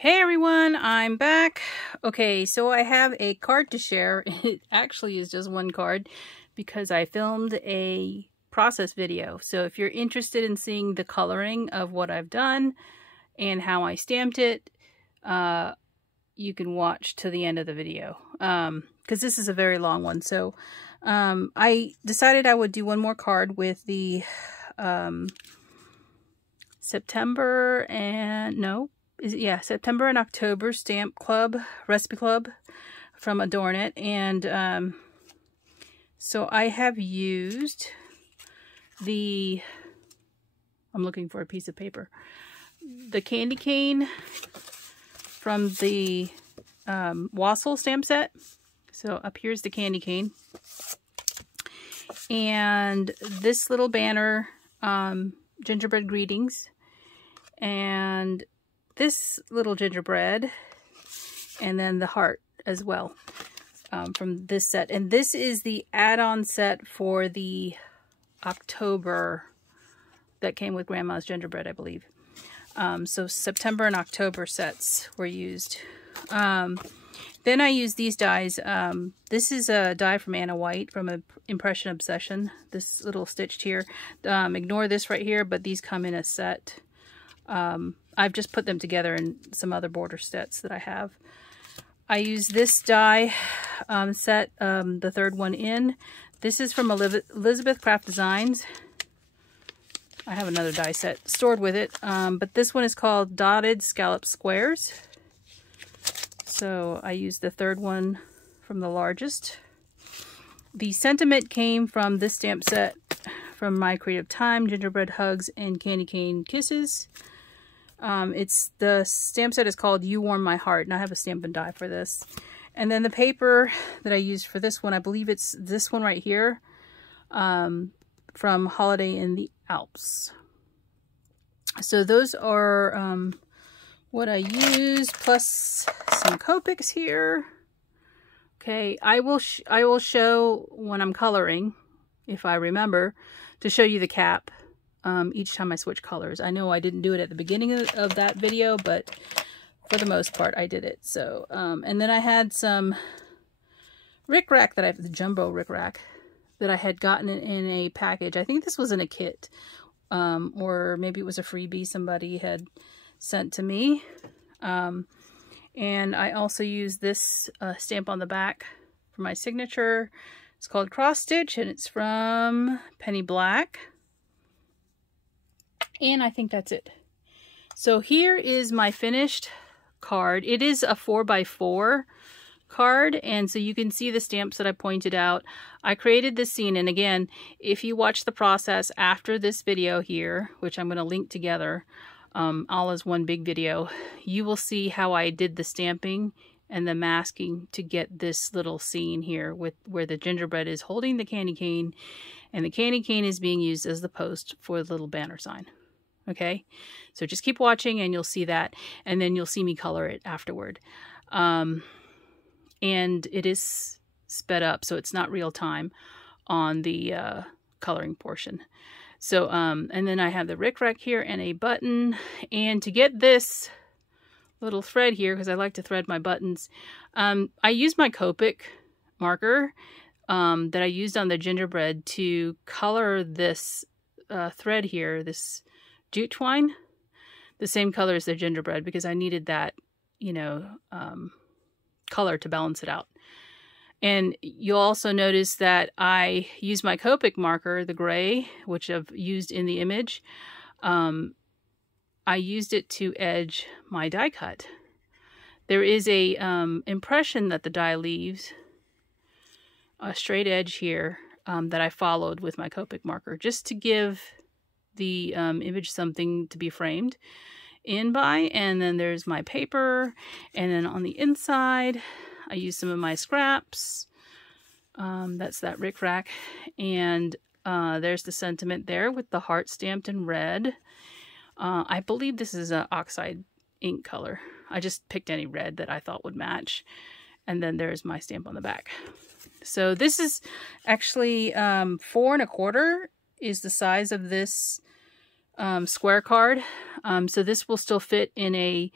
Hey everyone, I'm back. Okay, so I have a card to share. It actually is just one card because I filmed a process video. So if you're interested in seeing the coloring of what I've done and how I stamped it, you can watch to the end of the video because this is a very long one. So I decided I would do one more card with the September and October Stamp Club, Recipe Club from AdornIt. And so I have used the, I'm looking for a piece of paper, the candy cane from the Wassail stamp set. So up here's the candy cane. And this little banner, gingerbread greetings. And this little gingerbread, and then the heart as well from this set. And this is the add-on set for the October that came with Grandma's gingerbread, I believe. So September and October sets were used. Then I used these dies. This is a die from Anna White from Impression Obsession. This little stitched here. Ignore this right here, but these come in a set. I've just put them together in some other border sets that I have. I use this die set, the third one in. This is from Elizabeth Craft Designs. I have another die set stored with it, but this one is called Dotted Scallop Squares. So I used the third one from the largest. The sentiment came from this stamp set from My Creative Time, Gingerbread Hugs and Candy Cane Kisses. It's the stamp set is called You Warm My Heart, and I have a stamp and die for this. And then the paper that I used for this one, I believe it's this one right here, from Holiday in the Alps. So those are what I used, plus some Copics here. Okay, I will show when I'm coloring, if I remember, to show you the cap. Each time I switch colors. I know I didn't do it at the beginning of that video, but for the most part I did it. So, and then I had some rickrack that the jumbo rickrack that I had gotten in a package. I think this was in a kit, or maybe it was a freebie somebody had sent to me. And I also used this stamp on the back for my signature. It's called Cross Stitch, and it's from Penny Black. And I think that's it. So here is my finished card. It is a 4x4 card, and so you can see the stamps that I pointed out. I created this scene, and again, if you watch the process after this video here, which I'm going to link together, all as one big video, you will see how I did the stamping and the masking to get this little scene here with where the gingerbread is holding the candy cane, and the candy cane is being used as the post for the little banner sign. Okay, so just keep watching and you'll see that, and then you'll see me color it afterward. And it is sped up, so it's not real time on the coloring portion. So, and then I have the rickrack here and a button. And to get this little thread here, because I like to thread my buttons, I used my Copic marker that I used on the gingerbread to color this thread here, this jute twine, the same color as the gingerbread, because I needed that, you know, color to balance it out. And you'll also notice that I used my Copic marker, the gray, which I've used in the image. I used it to edge my die cut. There is a impression that the die leaves, a straight edge here, that I followed with my Copic marker, just to give the image something to be framed in by. And then there's my paper, and then on the inside I used some of my scraps. That's that rickrack, and there's the sentiment there with the heart stamped in red. I believe this is an oxide ink color. I just picked any red that I thought would match, and then there's my stamp on the back. So this is actually 4 1/4 is the size of this square card. So this will still fit in a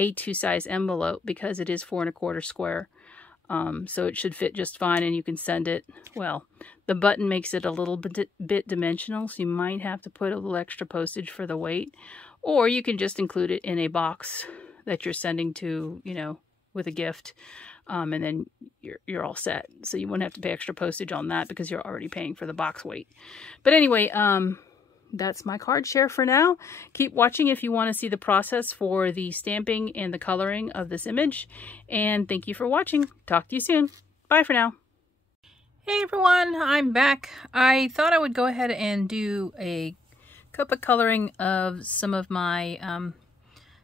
A2 size envelope because it is 4 1/4 square. So it should fit just fine, and you can send it. Well, the button makes it a little bit dimensional, so you might have to put a little extra postage for the weight, or you can just include it in a box that you're sending to, you know, with a gift, and then you're all set. So you wouldn't have to pay extra postage on that because you're already paying for the box weight. But anyway, that's my card share for now. Keep watching if you want to see the process for the stamping and the coloring of this image. And thank you for watching. Talk to you soon. Bye for now. Hey everyone, I'm back. I thought I would go ahead and do a Copic coloring of some of my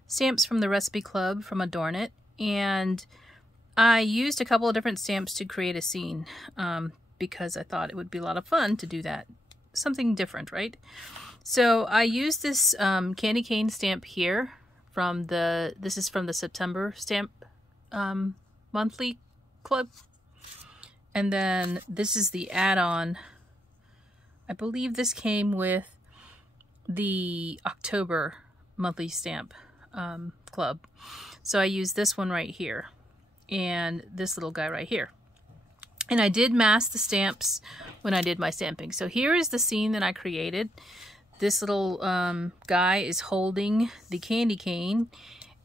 stamps from the Recipe Club from AdornIt. And I used a couple of different stamps to create a scene because I thought it would be a lot of fun to do that. Something different, right? So I used this candy cane stamp here from this is from the September stamp monthly club. And then this is the add-on. I believe this came with the October monthly stamp club. So I used this one right here and this little guy right here. And I did mask the stamps when I did my stamping. So here is the scene that I created. This little guy is holding the candy cane,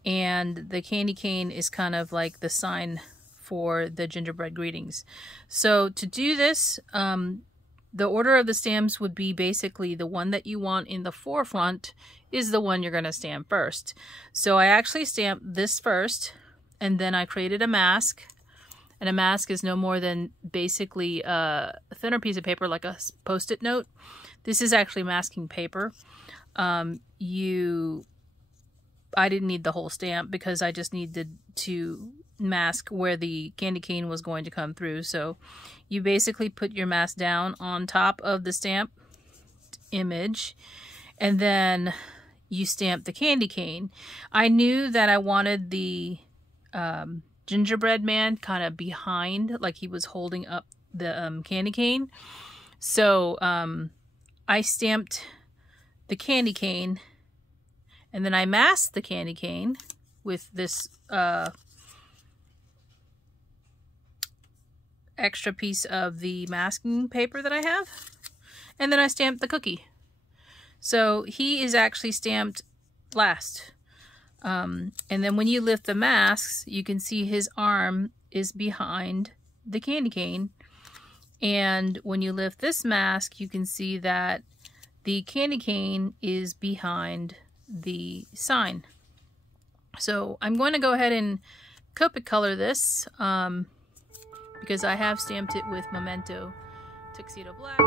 and the candy cane is kind of like the sign for the gingerbread greetings. So to do this, the order of the stamps would be basically the one that you want in the forefront is the one you're going to stamp first. So I actually stamped this first, and then I created a mask. And a mask is no more than basically a thinner piece of paper, like a Post-it note. This is actually masking paper. I didn't need the whole stamp because I just needed to mask where the candy cane was going to come through. So you basically put your mask down on top of the stamp image, and then you stamp the candy cane. I knew that I wanted the gingerbread man kind of behind, like he was holding up the candy cane. So I stamped the candy cane, and then I masked the candy cane with this extra piece of the masking paper that I have, and then I stamped the cookie. So he is actually stamped last. And then when you lift the masks, you can see his arm is behind the candy cane. And when you lift this mask, you can see that the candy cane is behind the sign. So I'm going to go ahead and Copic color this because I have stamped it with Memento Tuxedo Black.